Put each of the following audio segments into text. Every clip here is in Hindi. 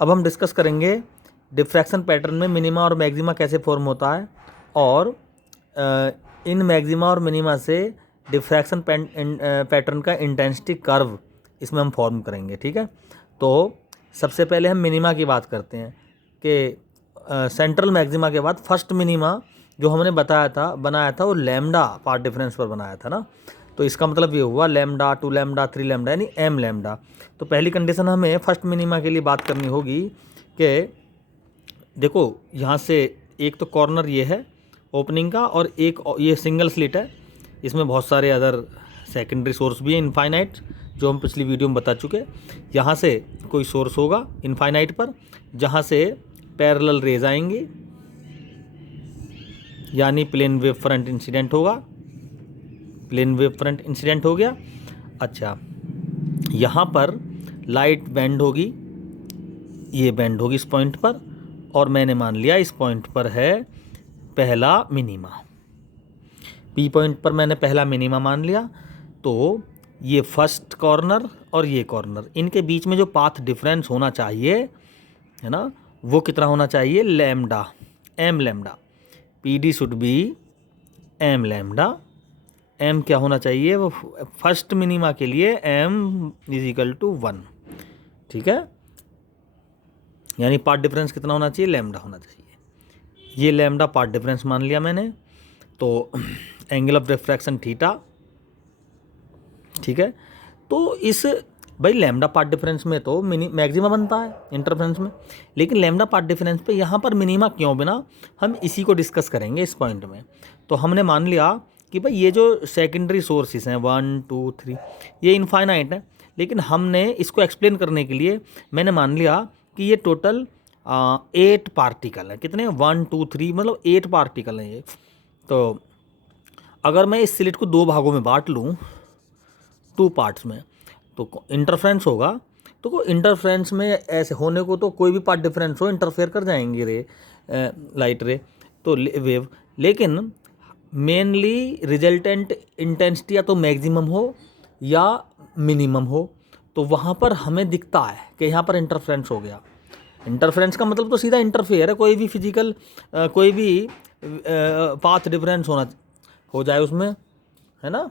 अब हम डिस्कस करेंगे डिफ्रैक्शन पैटर्न में मिनिमा और मैक्सिमा कैसे फॉर्म होता है, और इन मैक्सिमा और मिनिमा से डिफ्रैक्शन पैटर्न का इंटेंसिटी कर्व इसमें हम फॉर्म करेंगे। ठीक है, तो सबसे पहले हम मिनिमा की बात करते हैं कि सेंट्रल मैक्सिमा के बाद फर्स्ट मिनिमा जो हमने बनाया था वो लैम्डा पार्ट डिफरेंस पर बनाया था ना। तो इसका मतलब ये हुआ लैम्डा, 2 लैम्डा, 3 लैम्डा यानी एम लैम्डा। तो पहली कंडीशन हमें फर्स्ट मिनिमा के लिए बात करनी होगी कि देखो यहाँ से एक तो कॉर्नर ये है ओपनिंग का, और एक ये सिंगल स्लिट है, इसमें बहुत सारे अदर सेकेंडरी सोर्स भी हैं इनफाइनाइट, जो हम पिछली वीडियो में बता चुके। यहाँ से कोई सोर्स होगा इनफाइनाइट पर जहाँ से पैरेलल रेज आएंगी, यानी प्लेन वेव फ्रंट इंसिडेंट होगा। प्लेन वेव फ्रंट इंसिडेंट हो गया। अच्छा, यहाँ पर लाइट बेंड होगी, ये बेंड होगी इस पॉइंट पर, और मैंने मान लिया इस पॉइंट पर है पहला मिनिमा। पी पॉइंट पर मैंने पहला मिनिमा मान लिया। तो ये फर्स्ट कॉर्नर और ये कॉर्नर, इनके बीच में जो पाथ डिफरेंस होना चाहिए है ना, वो कितना होना चाहिए, lambda, M lambda. P D should be M lambda. M क्या होना चाहिए, वो फर्स्ट मिनिमा के लिए एम इज इक्वल टू 1। ठीक है, यानी पार्ट डिफरेंस कितना होना चाहिए, लैम्डा होना चाहिए। ये लैम्डा पार्ट डिफरेंस मान लिया मैंने। तो एंगल ऑफ डिफ्रैक्शन थीटा। ठीक है, तो इस भाई लैम्डा पार्ट डिफरेंस में तो मैक्सिमा बनता है इंटरफेरेंस में, लेकिन लैम्डा पार्ट डिफरेंस पे यहाँ पर मिनिमा क्यों बिना, हम इसी को डिस्कस करेंगे इस पॉइंट में। तो हमने मान लिया कि भाई ये जो सेकेंडरी सोर्सेस हैं 1 2 3 ये इनफाइनाइट है, लेकिन हमने इसको एक्सप्लेन करने के लिए मैंने मान लिया कि ये टोटल 8 पार्टिकल हैं। कितने, 1 2 3 मतलब 8 पार्टिकल हैं ये। तो अगर मैं इस स्लिट को 2 भागों में बांट लूँ, 2 पार्ट्स में, तो इंटरफ्रेंस होगा। तो को इंटरफ्रेंस में ऐसे होने को तो कोई भी पार्ट डिफरेंस हो इंटरफेयर कर जाएंगे रे, लाइट रे, तो वेव। लेकिन मेनली रिजल्टेंट इंटेंसिटी या तो मैक्सिमम हो या मिनिमम हो, तो वहाँ पर हमें दिखता है कि यहाँ पर इंटरफ्रेंस हो गया। इंटरफ्रेंस का मतलब तो सीधा इंटरफेयर है, कोई भी फिजिकल कोई भी पाथ डिफरेंस होना हो जाए उसमें, है ना,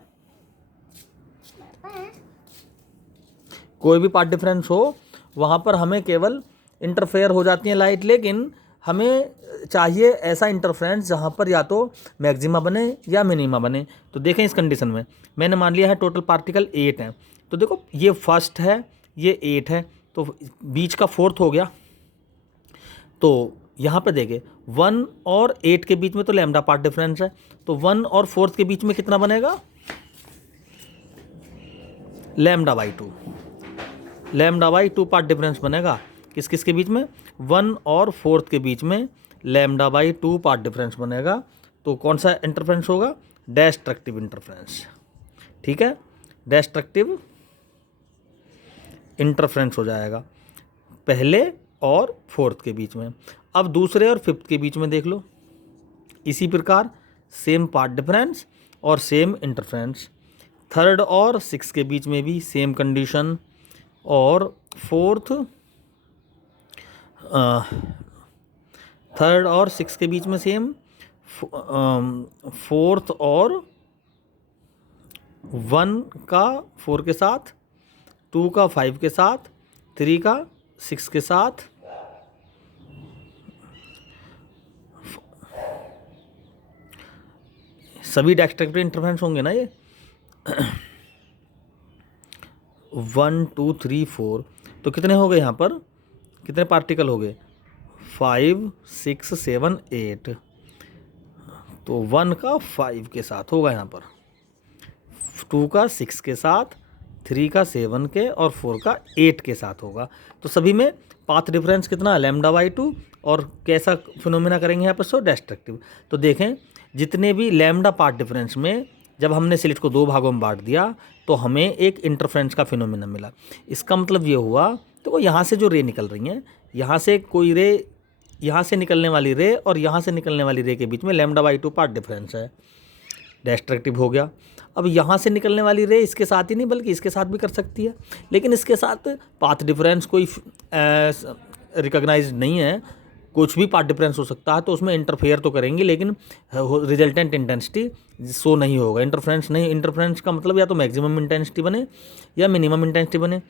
कोई भी पार्ट डिफरेंस हो वहाँ पर हमें केवल इंटरफेयर हो जाती है लाइट। लेकिन हमें चाहिए ऐसा इंटरफेरेंस जहाँ पर या तो मैक्सिमा बने या मिनिमा बने। तो देखें इस कंडीशन में मैंने मान लिया है टोटल पार्टिकल 8 हैं। तो देखो ये फर्स्ट है, ये 8 है, तो बीच का 4th हो गया। तो यहाँ पे देखें 1 और 8 के बीच में तो लैम्डा पार्ट डिफरेंस है, तो 1 और 4th के बीच में कितना बनेगा, lambda by 2। Lambda by 2 path difference बनेगा किस किस के बीच में, 1 और 4th के बीच में लैम्डा बाई 2 पार्ट डिफरेंस बनेगा। तो कौन सा इंटरफ्रेंस होगा, डेस्ट्रक्टिव इंटरफ्रेंस। ठीक है, डेस्ट्रक्टिव इंटरफ्रेंस हो जाएगा पहले और 4th के बीच में। अब दूसरे और 5th के बीच में देख लो, इसी प्रकार सेम पार्ट डिफरेंस और सेम इंटरफ्रेंस। 3rd और 6th के बीच में भी सेम कंडीशन, और 4th 3rd और 6th के बीच में सेम, 4th और 1 का 4 के साथ, 2 का 5 के साथ, 3 का 6 के साथ, सभी डेस्ट्रक्टिव इंटरफ्रेंस होंगे ना ये। 1 2 3 4, तो कितने हो गए यहाँ पर, कितने पार्टिकल हो गए, 5 6 7 8। तो 1 का 5 के साथ होगा यहाँ पर, 2 का 6 के साथ, 3 का 7 के, और 4 का 8 के साथ होगा। तो सभी में पाथ डिफरेंस कितना, लैम्डा बाई 2। और कैसा फिनोमेना करेंगे यहाँ पर, सो डेस्ट्रक्टिव। तो देखें जितने भी लैम्डा पार्ट डिफरेंस में जब हमने स्लिट को 2 भागों में बांट दिया तो हमें एक इंटरफ्रेंस का फिनोमेना मिला। इसका मतलब ये हुआ, तो यहाँ से जो रे निकल रही हैं, यहाँ से कोई रे, यहाँ से निकलने वाली रे और यहाँ से निकलने वाली रे के बीच में लैम्डा बाई 2 पार्ट डिफरेंस है, डेस्ट्रक्टिव हो गया। अब यहाँ से निकलने वाली रे इसके साथ ही नहीं बल्कि इसके साथ भी कर सकती है, लेकिन इसके साथ पाथ डिफरेंस कोई रिकॉग्नाइज नहीं है, कुछ भी पार्ट डिफरेंस हो सकता है, तो उसमें इंटरफेयर तो करेंगे लेकिन रिजल्टेंट इंटेंसिटी शो नहीं होगा। इंटरफ्रेंस नहीं, इंटरफ्रेंस का मतलब या तो मैक्सिमम इंटेंसिटी बने या मिनिमम इंटेंसिटी बने।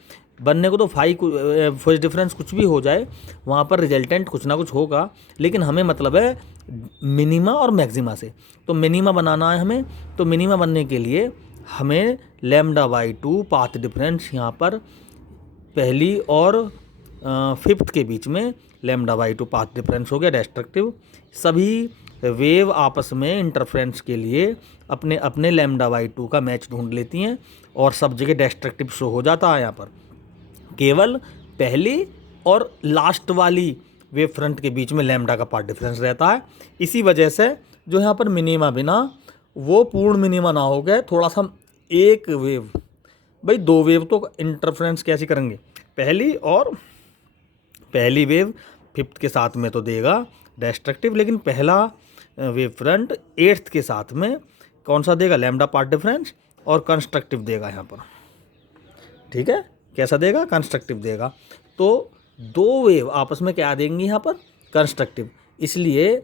बनने को तो फेज डिफरेंस कुछ भी हो जाए, वहाँ पर रिजल्टेंट कुछ ना कुछ होगा, लेकिन हमें मतलब है मिनिमा और मैक्सिमा से। तो मिनिमा बनाना है हमें, तो मिनिमा बनने के लिए हमें λ/2 पाथ डिफरेंस यहाँ पर पहली और फिफ्थ के बीच में λ/2 पाथ डिफरेंस हो गया डिस्ट्रक्टिव। सभी वेव आपस में इंटरफ्रेंस के लिए अपने अपने λ/2 का मैच ढूंढ लेती हैं और सब जगह डिस्ट्रक्टिव शो हो जाता है। यहाँ पर केवल पहली और लास्ट वाली वेव फ्रंट के बीच में लैम्डा का पार्ट डिफरेंस रहता है। इसी वजह से जो यहाँ पर मिनिमा बिना वो पूर्ण मिनिमा ना हो गए, थोड़ा सा एक वेव, भाई दो वेव तो इंटरफ्रेंस कैसे करेंगे, पहली वेव फिफ्थ के साथ में तो देगा डिस्ट्रक्टिव, लेकिन पहला वेव फ्रंट एट्थ के साथ में कौन सा देगा, लैम्डा पार्ट डिफरेंस और कंस्ट्रक्टिव देगा यहाँ पर। ठीक है, कैसा देगा, कंस्ट्रक्टिव देगा। तो दो वेव आपस में क्या देंगी यहाँ पर, कंस्ट्रक्टिव। इसलिए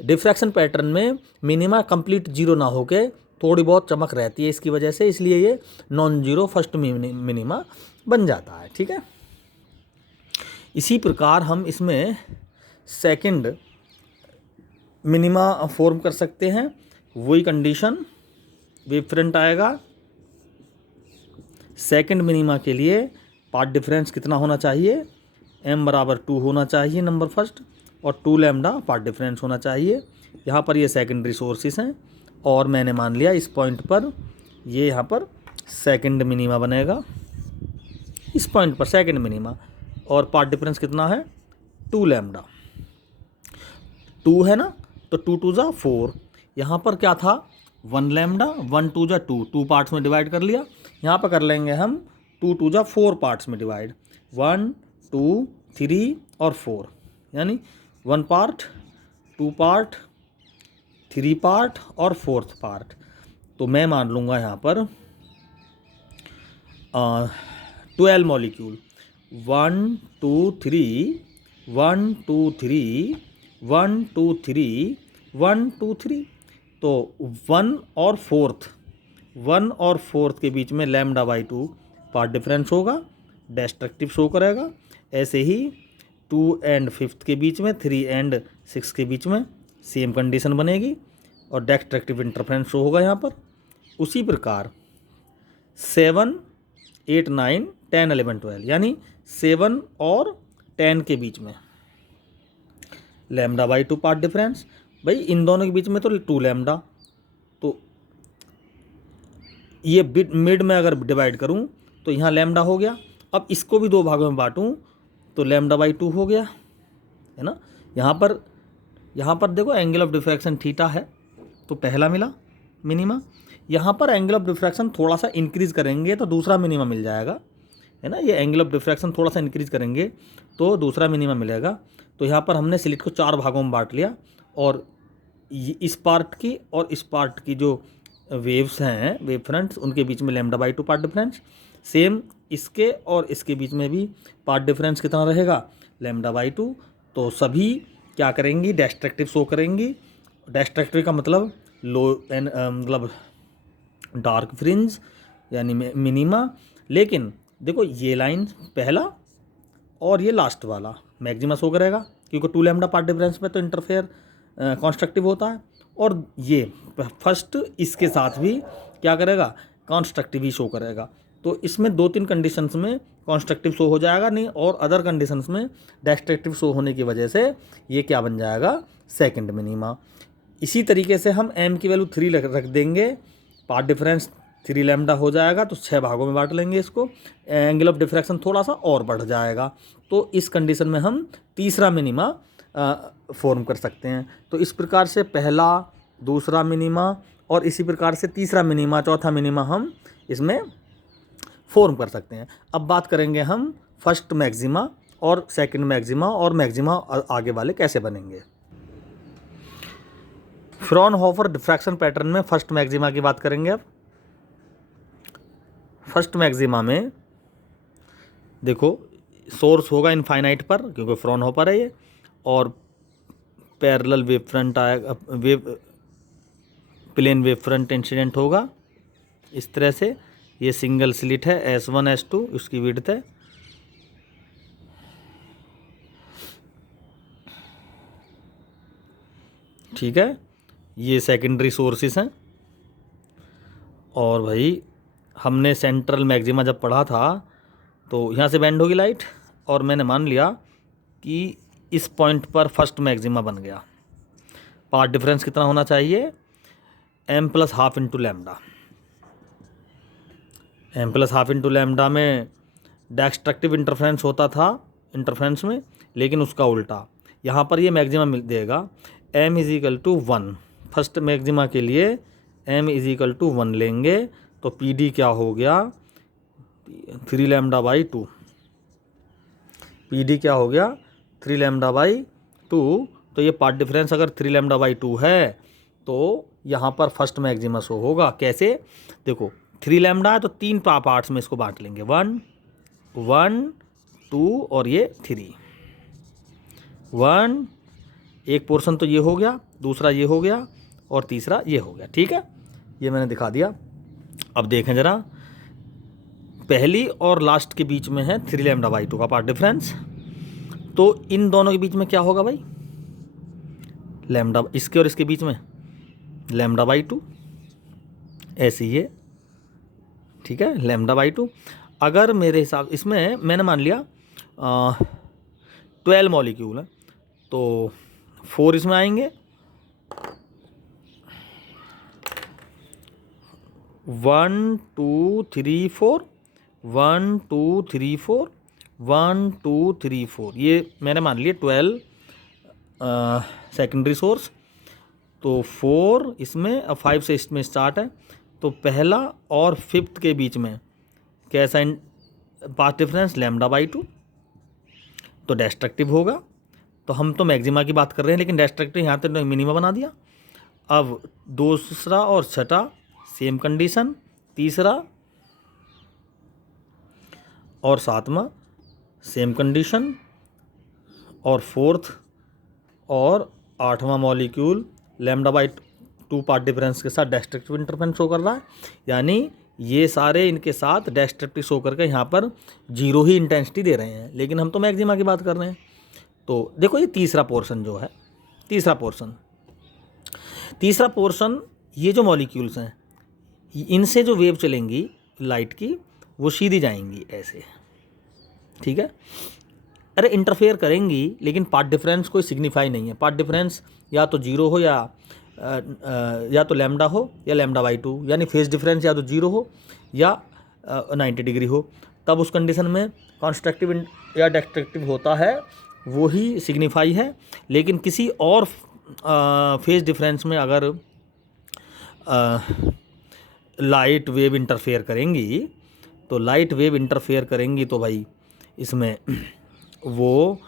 डिफ्रैक्शन पैटर्न में मिनिमा कंप्लीट जीरो ना होके थोड़ी बहुत चमक रहती है इसकी वजह से, इसलिए ये नॉन जीरो फर्स्ट मिनिमा बन जाता है। ठीक है, इसी प्रकार हम इसमें सेकंड मिनिमा फॉर्म कर सकते हैं। वही कंडीशन, वेव फ्रंट आएगा, सेकंड मिनिमा के लिए पार्ट डिफरेंस कितना होना चाहिए, m/2 होना चाहिए नंबर फर्स्ट, और 2 लैम्डा पार्ट डिफरेंस होना चाहिए। यहाँ पर ये सेकेंडरी सोर्सेस हैं और मैंने मान लिया इस पॉइंट पर ये यहाँ पर सेकंड मिनिमा बनेगा, इस पॉइंट पर सेकंड मिनिमा, और पार्ट डिफरेंस कितना है 2 लैम्डा, 2 है ना, तो 2 2 जा 4। यहाँ पर क्या था 1 लैम्डा, 1 2 जा 2, 2 पार्ट्स में डिवाइड कर लिया। यहाँ पर कर लेंगे हम 2 2 जा 4 पार्ट्स में डिवाइड, 1 2 3 और 4, यानी 1 पार्ट, 2 पार्ट, 3 पार्ट और 4th पार्ट। तो मैं मान लूँगा यहाँ पर 12 मॉलिक्यूल, 1 2 3 1 2 3 1 2 3 1 2 3। तो 1 और 4th के बीच में λ/2 पार्ट डिफरेंस होगा, डिस्ट्रक्टिव शो करेगा। ऐसे ही 2 एंड 5th के बीच में, 3 एंड 6 के बीच में सेम कंडीशन बनेगी और डिस्ट्रक्टिव इंटरफ्रेंस शो होगा यहाँ पर। उसी प्रकार 7 8 9 10 11 12, यानी 7 और 10 के बीच में λ/2 पार्ट डिफरेंस। भाई इन दोनों के बीच में तो 2 लैम्डा, तो ये मिड में अगर डिवाइड करूं तो यहाँ लैम्डा हो गया। अब इसको भी दो भागों में बांटूं तो λ/2 हो गया, है ना। यहाँ पर देखो एंगल ऑफ डिफ्रैक्शन थीटा है, तो पहला मिला मिनिमा। यहाँ पर एंगल ऑफ डिफ्रैक्शन थोड़ा सा इंक्रीज़ करेंगे तो दूसरा मिनिमा मिल जाएगा, है ना। ये एंगल ऑफ डिफ्रैक्शन थोड़ा सा इंक्रीज़ करेंगे तो दूसरा मिनिमा मिलेगा। तो यहाँ पर हमने स्लिट को 4 भागों में बांट लिया, और इस पार्ट की और इस पार्ट की जो वेव्स हैं, वेव फ्रंट्स, उनके बीच में λ/2 पार्ट डिफरेंस। सेम इसके और इसके बीच में भी पार्ट डिफरेंस कितना रहेगा, λ/2। तो सभी क्या करेंगी, डिस्ट्रक्टिव शो करेंगी। डिस्ट्रक्टिव का मतलब मतलब डार्क फ्रिंज यानी मिनिमा। लेकिन देखो ये लाइन पहला और ये लास्ट वाला मैक्सिमा शो करेगा, क्योंकि 2 लैम्डा पार्ट डिफरेंस में तो इंटरफेयर कॉन्स्ट्रक्टिव होता है। और ये फर्स्ट इसके साथ भी क्या करेगा, कॉन्स्ट्रक्टिव ही शो करेगा। तो इसमें 2-3 कंडीशंस में कॉन्स्ट्रक्टिव शो हो जाएगा, नहीं और अदर कंडीशंस में डिस्ट्रक्टिव शो होने की वजह से ये क्या बन जाएगा, सेकंड मिनिमा। इसी तरीके से हम m की वैल्यू 3 रख देंगे, पार्ट डिफरेंस 3 लैम्डा हो जाएगा, तो 6 भागों में बांट लेंगे इसको। एंगल ऑफ डिफ्रैक्शन थोड़ा सा और बढ़ जाएगा, तो इस कंडीशन में हम तीसरा मिनिमा फॉर्म कर सकते हैं। तो इस प्रकार से पहला, दूसरा मिनिमा और इसी प्रकार से तीसरा मिनिमा, चौथा मिनिमा हम इसमें फॉर्म कर सकते हैं। अब बात करेंगे हम फर्स्ट मैक्सिमा और सेकंड मैक्सिमा, और मैक्सिमा आगे वाले कैसे बनेंगे। फ्रॉनहोफर डिफ्रैक्शन पैटर्न में फर्स्ट मैक्सिमा की बात करेंगे। अब फर्स्ट मैक्सिमा में देखो सोर्स होगा इनफाइनाइट पर क्योंकि फ्रॉनहोफर है ये, और पैरेलल वेव फ्रंट आएगा, प्लेन वेव फ्रंट इंसिडेंट होगा इस तरह से। ये सिंगल स्लिट है S1 S2, उसकी विड्थ है, ठीक है। ये सेकेंडरी सोर्सेस हैं। और भाई हमने सेंट्रल मैक्सिमा जब पढ़ा था तो यहाँ से बेंड होगी लाइट, और मैंने मान लिया कि इस पॉइंट पर फर्स्ट मैक्सिमा बन गया। पाथ डिफरेंस कितना होना चाहिए, m+12 into lambda. m+12 into lambda में डेस्ट्रक्टिव इंटरफ्रेंस होता था इंटरफ्रेंस में, लेकिन उसका उल्टा यहाँ पर ये मैक्सिमा मिल देगा m=1। फर्स्ट मैक्सिमा के लिए m=1 लेंगे तो PD क्या हो गया 3 λ/2। PD क्या हो गया 3 λ/2। तो ये पार्ट डिफरेंस अगर 3 λ/2 है तो यहाँ पर फर्स्ट मैक्सिमा शो होगा। कैसे, देखो 3 लैम्डा है तो 3 पार्ट्स में इसको बांट लेंगे, 1 1 2 और ये 3। 1 एक पोर्शन तो ये हो गया, दूसरा ये हो गया और तीसरा ये हो गया, ठीक है। ये मैंने दिखा दिया। अब देखें ज़रा, पहली और लास्ट के बीच में है 3 λ/2 का पार्ट डिफरेंस, तो इन दोनों के बीच में क्या होगा भाई, लैम्डा, इसके और इसके बीच में λ/2, ऐसे ही है, ठीक है, λ/2। अगर मेरे हिसाब इसमें मैंने मान लिया 12 मॉलिक्यूल है तो 4 इसमें आएंगे, 1 2 3 4, 1 2 3 4, 1 2 3 4, ये मैंने मान लिए 12 सेकेंडरी सोर्स। तो 4 इसमें, अब 5 से इसमें स्टार्ट है, तो पहला और फिफ्थ के बीच में कैसा पाथ डिफरेंस λ/2, तो डेस्ट्रक्टिव होगा। तो हम तो मैक्सिमा की बात कर रहे हैं लेकिन डेस्ट्रक्टिव यहाँ तक मिनिमा बना दिया। अब दूसरा और छठा सेम कंडीशन, तीसरा और सातवां सेम कंडीशन, और फोर्थ और आठवां मॉलिक्यूल λ/2 पार्ट डिफरेंस के साथ डेस्ट्रक्टिव इंटरफेरेंस शो कर रहा है। यानी ये सारे इनके साथ डेस्ट्रक्टिव शो करके यहाँ पर 0 ही इंटेंसिटी दे रहे हैं, लेकिन हम तो मैक्सिमा की बात कर रहे हैं। तो देखो ये तीसरा पोर्शन जो है, तीसरा पोर्शन ये जो मॉलिक्यूल्स हैं इनसे जो वेव चलेंगी लाइट की वो सीधी जाएंगी ऐसे, ठीक है। अरे इंटरफेयर करेंगी लेकिन पार्ट डिफरेंस कोई सिग्निफाई नहीं है। पार्ट डिफरेंस या तो 0 हो या तो लैम्डा हो या λ/2, यानी फेज डिफरेंस या तो 0 हो या 90 डिग्री हो, तब उस कंडीशन में कंस्ट्रक्टिव या डेस्ट्रक्टिव होता है, वो ही सिग्निफाई है। लेकिन किसी और फेज डिफरेंस में अगर लाइट वेव इंटरफेयर करेंगी तो भाई इसमें वो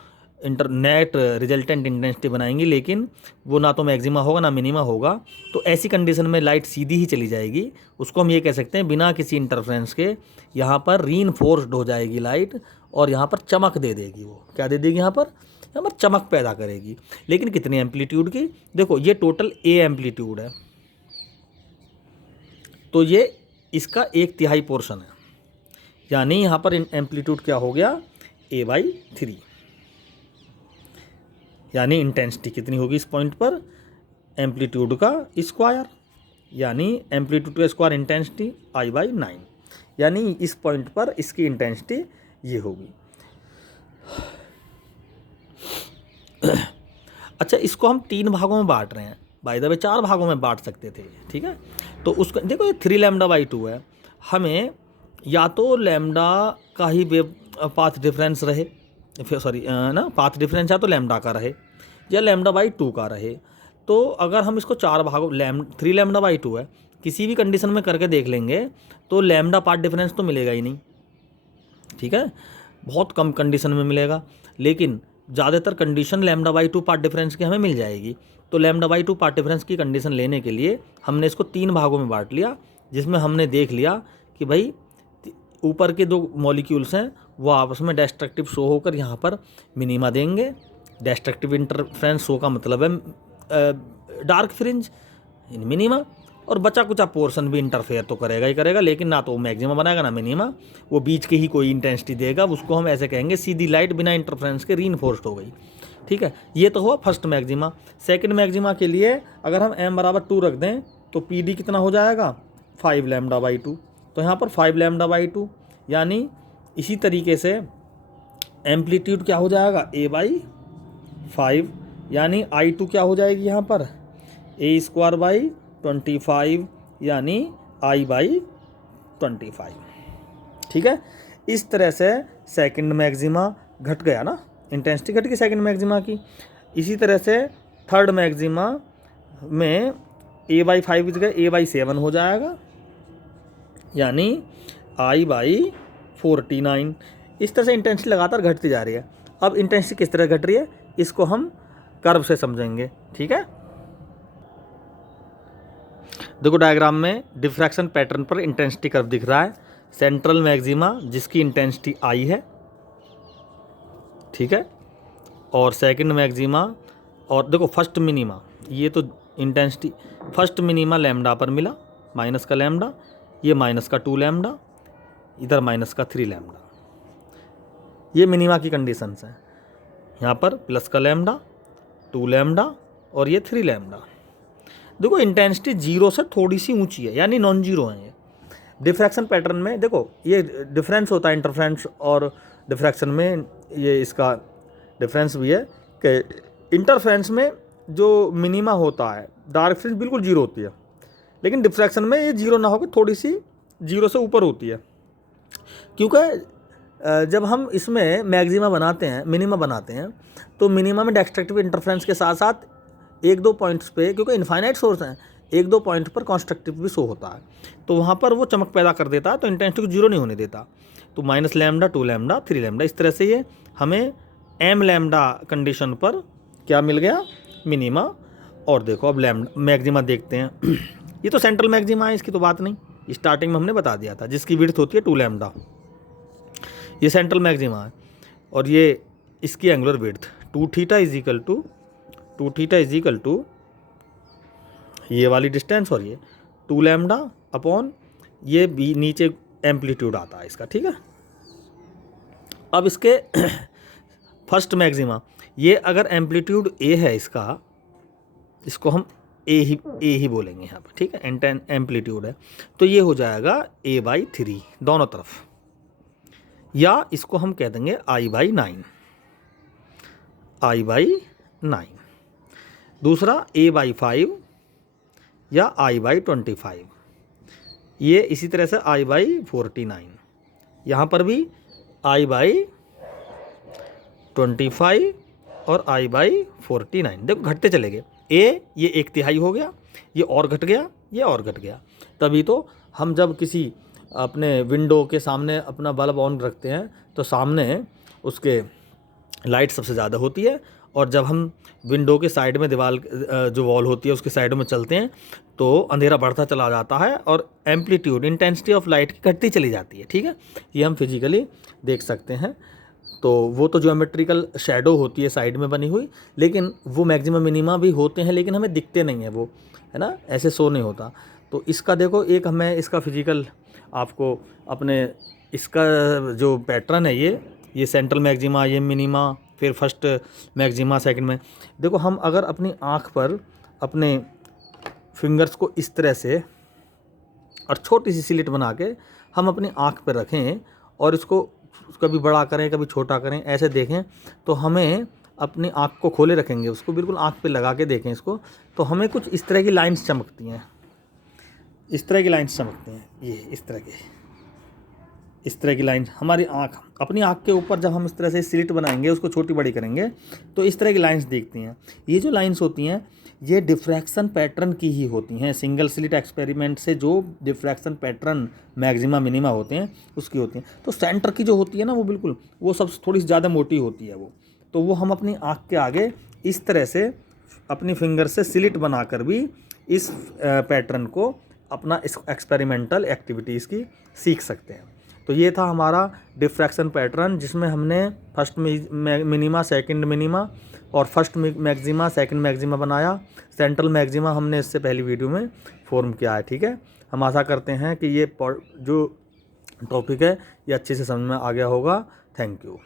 नेट रिजल्टेंट इंटेंसिटी बनाएंगी, लेकिन वो ना तो मैक्सिमा होगा ना मिनिमा होगा। तो ऐसी कंडीशन में लाइट सीधी ही चली जाएगी। उसको हम ये कह सकते हैं बिना किसी इंटरफ्रेंस के यहाँ पर रीइंफोर्स्ड हो जाएगी लाइट, और यहाँ पर चमक दे देगी। वो क्या दे देगी, यहाँ पर चमक पैदा करेगी। लेकिन कितनी एम्पलीट्यूड की, देखो ये टोटल A एम्पलीट्यूड है, तो ये इसका 1/3 पोर्शन है, यानी यहाँ पर एम्पलीट्यूड क्या हो गया A/3। यानी इंटेंसिटी कितनी होगी इस पॉइंट पर, एम्पलीट्यूड का स्क्वायर, यानी एम्पलीट्यूड का स्क्वायर इंटेंसिटी I/9, यानी इस पॉइंट पर इसकी इंटेंसिटी ये होगी। अच्छा, इसको हम 3 भागों में बांट रहे हैं, बाय द वे 4 भागों में बांट सकते थे, ठीक है। तो उसका देखो ये 3 λ/2 है, हमें या तो लैम्डा का ही वेव पाथ डिफरेंस रहे, पाथ डिफरेंस या तो लैम्डा का रहे या λ/2 का रहे। तो अगर हम इसको 4 भागों 3 λ/2 है, किसी भी कंडीशन में करके देख लेंगे तो लैम्डा पार्ट डिफरेंस तो मिलेगा ही नहीं, ठीक है, बहुत कम कंडीशन में मिलेगा। लेकिन ज़्यादातर कंडीशन λ/2 पार्ट डिफरेंस की हमें मिल जाएगी। तो λ/2 पार्ट डिफरेंस की कंडीशन लेने के लिए हमने इसको 3 भागों में बांट लिया, जिसमें हमने देख लिया कि भाई ऊपर के 2 मॉलिक्यूल्स हैं वो आपस में डिस्ट्रक्टिव शो होकर यहाँ पर मिनिमा देंगे। डिस्ट्रक्टिव इंटरफ्रेंस शो का मतलब है डार्क फ्रिंज इन मिनिमा, और बचा कुचा पोर्शन भी इंटरफेयर तो करेगा ही करेगा, लेकिन ना तो मैक्सिमा बनाएगा ना मिनिमा, वो बीच के ही कोई इंटेंसिटी देगा। उसको हम ऐसे कहेंगे सीधी लाइट बिना इंटरफ्रेंस के रीइंफोर्स्ड हो गई। ठीक है, ये तो हुआ फर्स्ट मैक्सिमा। सेकंड मैक्सिमा के लिए अगर हम m बराबर 2 रख दें तो PD कितना हो जाएगा 5 λ/2। तो यहाँ पर 5 λ/2, यानी इसी तरीके से एम्पलीट्यूड क्या हो जाएगा A/5, यानी I2 क्या हो जाएगी यहाँ पर A²/25, यानी I/25। ठीक है, इस तरह से सेकंड मैक्सिमा घट गया ना, इंटेंसिटी घट गई सेकंड मैक्सिमा की। इसी तरह से थर्ड मैक्सिमा में A/5 की जगह A/7 हो जाएगा, यानी I/49। इस तरह से इंटेंसिटी लगातार घटती जा रही है। अब इंटेंसिटी किस तरह घट रही है इसको हम कर्व से समझेंगे। ठीक है, देखो डायग्राम में डिफ्रैक्शन पैटर्न पर इंटेंसिटी कर्व दिख रहा है। सेंट्रल मैक्सिमा जिसकी इंटेंसिटी I है, ठीक है, और सेकंड मैक्सिमा, और देखो फर्स्ट मिनिमा, ये तो इंटेंसिटी फर्स्ट मिनिमा लैम्डा पर मिला, माइनस का लैम्डा, ये माइनस का 2 लैम्डा, इधर माइनस का 3 लैम्डा। ये मिनिमा की कंडीशंस हैं। यहाँ पर प्लस का लैम्डा, 2 लैम्डा, और ये 3 लैम्डा। देखो इंटेंसिटी 0 से थोड़ी सी ऊंची है, यानी नॉन जीरो है ये। डिफ्रैक्शन पैटर्न में देखो ये डिफरेंस होता है इंटरफ्रेंस और डिफ्रैक्शन में, ये इसका डिफरेंस भी है कि इंटरफ्रेंस में जो मिनिमा होता है डार्क फ्रिंज बिल्कुल जीरो होती है, लेकिन डिफ्रैक्शन में ये जीरो ना होकर थोड़ी सी जीरो से ऊपर होती है। क्योंकि जब हम इसमें मैक्सिमा बनाते हैं, मिनिमा बनाते हैं, तो मिनिमा में डिस्ट्रक्टिव इंटरफ्रेंस के साथ साथ 1-2 पॉइंट्स पे, क्योंकि इनफाइनाइट सोर्स हैं, 1-2 पॉइंट पर कॉन्स्ट्रक्टिव भी शो होता है, तो वहाँ पर वो चमक पैदा कर देता है, तो इंटेंसिटी को जीरो नहीं होने देता। तो माइनस लैम्डा, 2 लैम्डा, 3 लैम्डा, इस तरह से ये हमें m लैम्डा कंडीशन पर क्या मिल गया मिनिमा। और देखो अब लैम्डा मैक्सिमा देखते हैं। ये तो सेंट्रल मैक्सिमा है, इसकी तो बात नहीं, स्टार्टिंग में हमने बता दिया था, जिसकी विड्थ होती है 2 लैम्डा। ये सेंट्रल मैक्सिमा है, और ये इसकी angular width 2θ is equal to ये वाली डिस्टेंस, और ये 2 लैम्डा अपॉन ये भी नीचे एम्पलीट्यूड आता है इसका। ठीक है, अब इसके फर्स्ट मैक्सिमा, ये अगर एम्पलीट्यूड A है इसका, इसको हम ए ही बोलेंगे यहाँ पर। ठीक है, एम्पलीट्यूड है, तो ये हो जाएगा A/3 दोनों तरफ, या इसको हम कह देंगे I/9। दूसरा A/5 या I/25, ये इसी तरह से I/49, यहाँ पर भी I/25 और I/49। देखो घटते चले गए। ये 1/3 हो गया, ये और घट गया, ये और घट गया। तभी तो हम जब किसी अपने विंडो के सामने अपना बल्ब ऑन रखते हैं तो सामने उसके लाइट सबसे ज़्यादा होती है, और जब हम विंडो के साइड में दीवार जो वॉल होती है उसके साइडों में चलते हैं तो अंधेरा बढ़ता चला जाता है और एम्पलीट्यूड इंटेंसिटी ऑफ लाइट की घटती चली जाती है। ठीक है, ये हम फिजिकली देख सकते हैं। तो वो तो ज्योमेट्रिकल शैडो होती है साइड में बनी हुई, लेकिन वो मैक्सिमम मिनिमा भी होते हैं, लेकिन हमें दिखते नहीं है, वो है ना, ऐसे शो नहीं होता। तो इसका देखो एक हमें इसका फिजिकल आपको अपने इसका जो पैटर्न है, ये सेंट्रल मैक्सिमा, ये मिनिमा, फिर फर्स्ट मैक्सिमा, सेकंड में। देखो हम अगर अपनी आँख पर अपने फिंगर्स को इस तरह से और छोटी सी स्लिट बना के हम अपनी आँख पर रखें और इसको कभी बड़ा करें कभी छोटा करें, ऐसे देखें, तो हमें अपनी आँख को खोले रखेंगे, उसको बिल्कुल आँख पे लगा के देखें इसको, तो हमें कुछ इस तरह की लाइंस चमकती हैं, इस तरह की लाइंस चमकती हैं, ये इस तरह की लाइन हमारी अपनी आँख के ऊपर जब हम इस तरह से स्लिट बनाएंगे, उसको छोटी बड़ी करेंगे, तो इस तरह की लाइंस दिखती हैं। ये जो लाइंस होती हैं ये डिफ्रैक्शन पैटर्न की ही होती हैं। सिंगल स्लिट एक्सपेरिमेंट से जो डिफ्रैक्शन पैटर्न मैक्सिमा मिनिमा होते हैं उसकी होती हैं। तो सेंटर की जो होती है ना, वो बिल्कुल वो सब थोड़ी ज़्यादा मोटी होती है वो, तो वो हम अपनी आँख के आगे इस तरह से अपनी फिंगर से स्लिट बनाकर भी इस पैटर्न को अपना इस एक्सपेरिमेंटल एक्टिविटीज़ की सीख सकते हैं। तो ये था हमारा डिफ्रैक्शन पैटर्न, जिसमें हमने फर्स्ट मिनिमा, सेकंड मिनिमा और फर्स्ट मैक्सिमा, सेकंड मैक्सिमा बनाया। सेंट्रल मैक्सिमा हमने इससे पहली वीडियो में फॉर्म किया है। ठीक है, हम आशा करते हैं कि ये जो टॉपिक है ये अच्छे से समझ में आ गया होगा। Thank you.